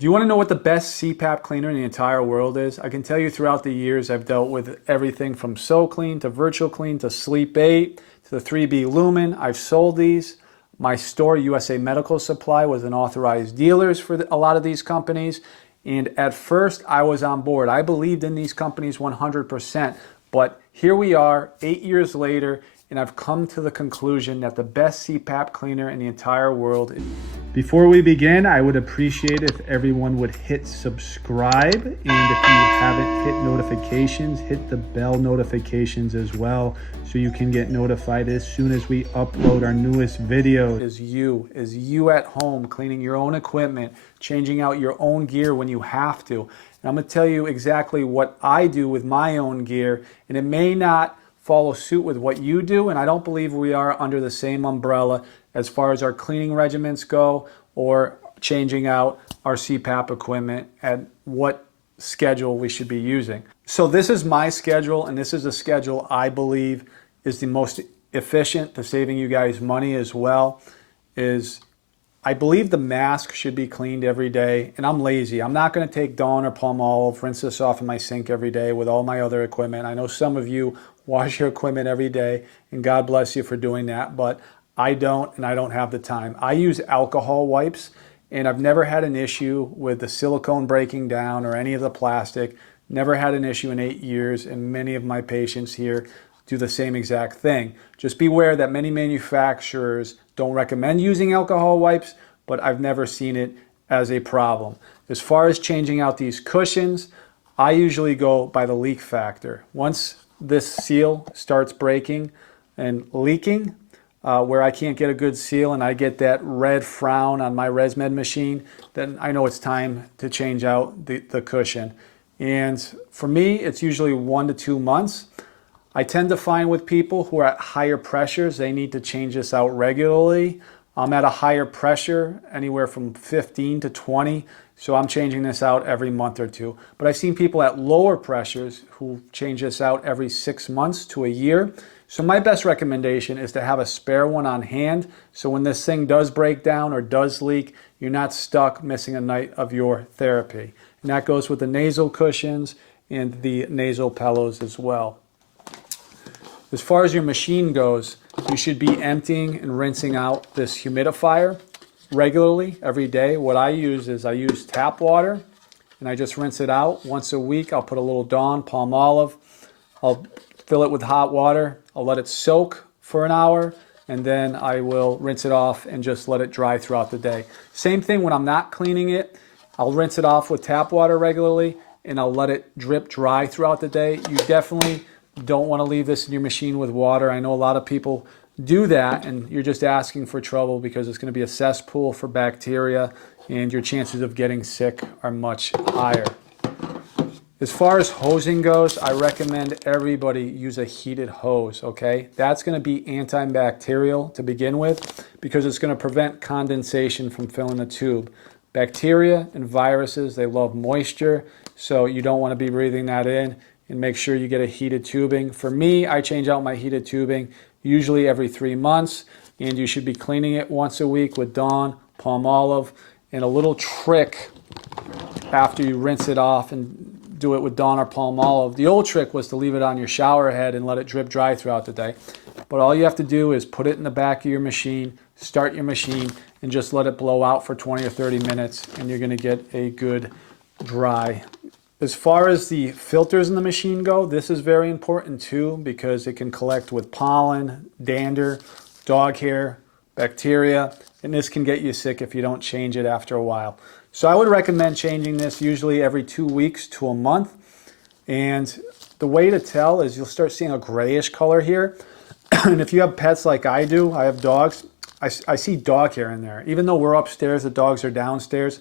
Do you want to know what the best CPAP cleaner in the entire world is? I can tell you throughout the years I've dealt with everything from SoClean to Virtual Clean to Sleep 8 to the 3B Lumen. I've sold these. My store, USA Medical Supply, was an authorized dealers for a lot of these companies. And at first I was on board. I believed in these companies 100%. But here we are 8 years later, and I've come to the conclusion that the best CPAP cleaner in the entire world is. Before we begin, I would appreciate if everyone would hit subscribe, and if you haven't hit notifications, hit the bell notifications as well so you can get notified as soon as we upload our newest video. Is you at home cleaning your own equipment, changing out your own gear when you have to. And I'm going to tell you exactly what I do with my own gear, and it may not follow suit with what you do, and I don't believe we are under the same umbrella as far as our cleaning regimens go or changing out our CPAP equipment at what schedule we should be using. So this is my schedule, and this is the schedule I believe is the most efficient to saving you guys money as well. I believe the mask should be cleaned every day, and I'm lazy. I'm not going to take Dawn or Palmolive, rinse this off in my sink every day with all my other equipment. I know some of you wash your equipment every day, and God bless you for doing that, but I don't, and I don't have the time. I use alcohol wipes, and I've never had an issue with the silicone breaking down or any of the plastic. Never had an issue in 8 years, and many of my patients here do the same exact thing. Just beware that many manufacturers don't recommend using alcohol wipes, but I've never seen it as a problem. As far as changing out these cushions, I usually go by the leak factor. Once this seal starts breaking and leaking, where I can't get a good seal and I get that red frown on my ResMed machine, then I know it's time to change out the cushion. And for me, it's usually 1 to 2 months. I tend to find with people who are at higher pressures, they need to change this out regularly. I'm at a higher pressure, anywhere from 15 to 20, so I'm changing this out every month or two. But I've seen people at lower pressures who change this out every 6 months to a year. So my best recommendation is to have a spare one on hand, so when this thing does break down or does leak, you're not stuck missing a night of your therapy. And that goes with the nasal cushions and the nasal pillows as well. As far as your machine goes, you should be emptying and rinsing out this humidifier regularly every day. What I use is I use tap water, and I just rinse it out once a week. I'll put a little Dawn, Palmolive. I'll fill it with hot water. I'll let it soak for an hour, and then I will rinse it off and just let it dry throughout the day. Same thing when I'm not cleaning it. I'll rinse it off with tap water regularly, and I'll let it drip dry throughout the day. You definitely don't want to leave this in your machine with water. I know a lot of people do that, and you're just asking for trouble because it's going to be a cesspool for bacteria, and your chances of getting sick are much higher. As far as hosing goes, I recommend everybody use a heated hose, okay? That's going to be antibacterial to begin with because it's going to prevent condensation from filling the tube. Bacteria and viruses, they love moisture, so you don't want to be breathing that in, and make sure you get a heated tubing. For me, I change out my heated tubing usually every 3 months, and you should be cleaning it once a week with Dawn, Palmolive, and a little trick after you rinse it off and do it with Dawn or Palmolive. The old trick was to leave it on your shower head and let it drip dry throughout the day. But all you have to do is put it in the back of your machine, start your machine, and just let it blow out for 20 or 30 minutes, and you're going to get a good dry. As far as the filters in the machine go, this is very important too because it can collect with pollen, dander, dog hair, bacteria, and this can get you sick if you don't change it after a while. So I would recommend changing this usually every 2 weeks to a month. And the way to tell is you'll start seeing a grayish color here. And if you have pets like I do, I have dogs, I see dog hair in there. Even though we're upstairs, the dogs are downstairs,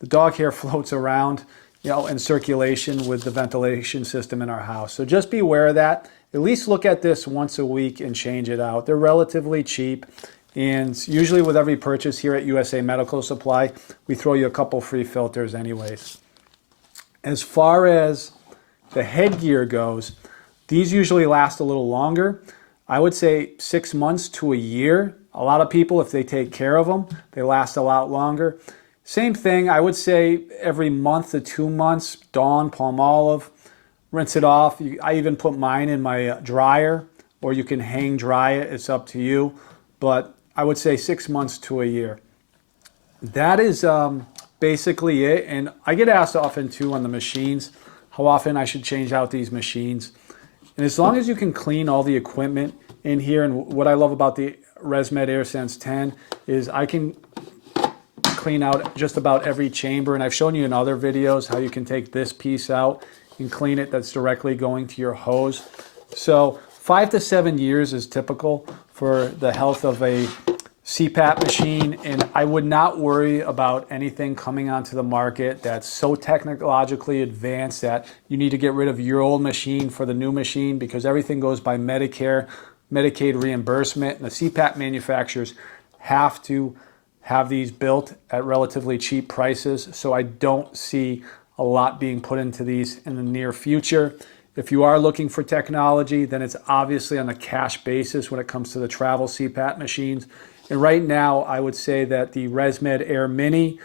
the dog hair floats around, you know, in circulation with the ventilation system in our house. So just be aware of that. At least look at this once a week and change it out. They're relatively cheap. And usually with every purchase here at USA Medical Supply, we throw you a couple free filters anyways. As far as the headgear goes, these usually last a little longer. I would say 6 months to a year. A lot of people, if they take care of them, they last a lot longer. Same thing, I would say every month to 2 months, Dawn, Palmolive, rinse it off. I even put mine in my dryer, or you can hang dry it, it's up to you. But I would say 6 months to a year. That is basically it. And I get asked often too on the machines, how often I should change out these machines. And as long as you can clean all the equipment in here, and what I love about the ResMed AirSense 10 is I can clean out just about every chamber. And I've shown you in other videos how you can take this piece out and clean it. That's directly going to your hose. So 5 to 7 years is typical for the health of a CPAP machine, and I would not worry about anything coming onto the market that's so technologically advanced that you need to get rid of your old machine for the new machine, because everything goes by Medicare, Medicaid reimbursement, and the CPAP manufacturers have to have these built at relatively cheap prices. So I don't see a lot being put into these in the near future. If you are looking for technology, then it's obviously on a cash basis when it comes to the travel CPAP machines. And right now, I would say that the ResMed Air Mini,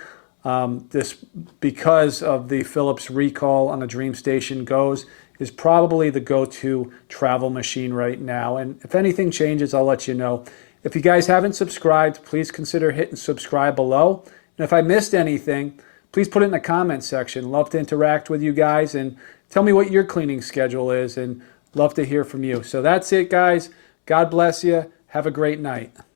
this because of the Philips recall on the DreamStation Goes, is probably the go-to travel machine right now. And if anything changes, I'll let you know. If you guys haven't subscribed, please consider hitting subscribe below. And if I missed anything, please put it in the comment section. Love to interact with you guys and tell me what your cleaning schedule is, and love to hear from you. So that's it, guys. God bless you. Have a great night.